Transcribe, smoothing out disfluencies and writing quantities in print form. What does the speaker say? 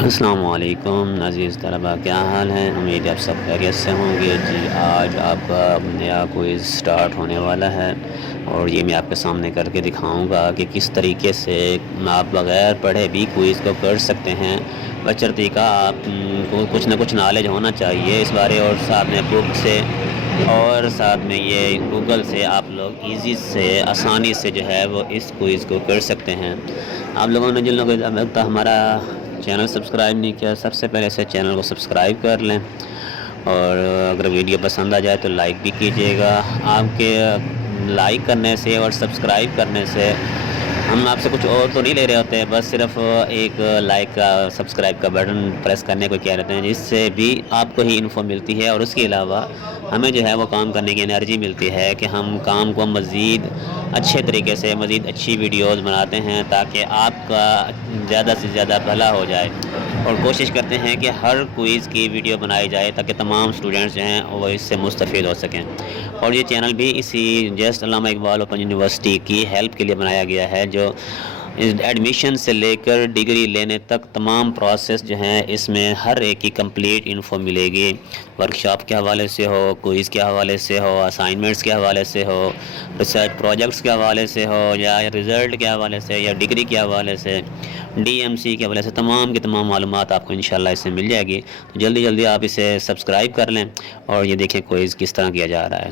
السلام علیکم عزیز طلباء، کیا حال ہے؟ امید آپ سب خیریت سے ہوں گے۔ جی آج آپ کا نیا کوئز سٹارٹ ہونے والا ہے اور یہ میں آپ کے سامنے کر کے دکھاؤں گا کہ کس طریقے سے آپ بغیر پڑھے بھی کوئز کو کر سکتے ہیں، بشرطیکہ کا آپ کو کچھ نہ کچھ نالج ہونا چاہیے اس بارے، اور ساتھ میں بک سے اور ساتھ میں یہ گوگل سے آپ لوگ ایزی سے آسانی سے جو ہے وہ اس کوئز کو کر سکتے ہیں۔ آپ لوگوں نے جن لوگوں ابھی تک ہمارا چینل سبسکرائب نہیں کیا، سب سے پہلے سے چینل کو سبسکرائب کر لیں، اور اگر ویڈیو پسند آ جائے تو لائک بھی کیجیے گا۔ آپ کے لائک کرنے سے اور سبسکرائب کرنے سے ہم آپ سے کچھ اور تو نہیں لے رہے ہوتے ہیں، بس صرف ایک لائک کا سبسکرائب کا بٹن پریس کرنے کو کہہ رہتے ہیں، جس سے بھی آپ کو ہی انفو ملتی ہے، اور اس کے علاوہ ہمیں جو ہے وہ کام کرنے کی انرجی ملتی ہے کہ ہم کام کو مزید اچھے طریقے سے، مزید اچھی ویڈیوز بناتے ہیں تاکہ آپ کا زیادہ سے زیادہ بھلا ہو جائے، اور کوشش کرتے ہیں کہ ہر کوئز کی ویڈیو بنائی جائے تاکہ تمام اسٹوڈنٹس جو ہیں وہ اس سے مستفید ہو سکیں۔ اور یہ چینل بھی اسی جسٹ علامہ اقبال اوپن یونیورسٹی کی ہیلپ کے لیے بنایا گیا ہے، جو ایڈمیشن سے لے کر ڈگری لینے تک تمام پروسیس جو ہیں اس میں ہر ایک کی کمپلیٹ انفو ملے گی، ورکشاپ کے حوالے سے ہو، کوئز کے حوالے سے ہو، اسائنمنٹس کے حوالے سے ہو، ریسرچ پروجیکٹس کے حوالے سے ہو، یا رزلٹ کے حوالے سے، یا ڈگری کے حوالے سے، ڈی ایم سی کے حوالے سے، تمام کی تمام معلومات آپ کو انشاءاللہ اس سے مل جائے گی۔ تو جلدی جلدی آپ اسے سبسکرائب کر لیں، اور یہ دیکھیں کوئز کس طرح کیا جا رہا ہے۔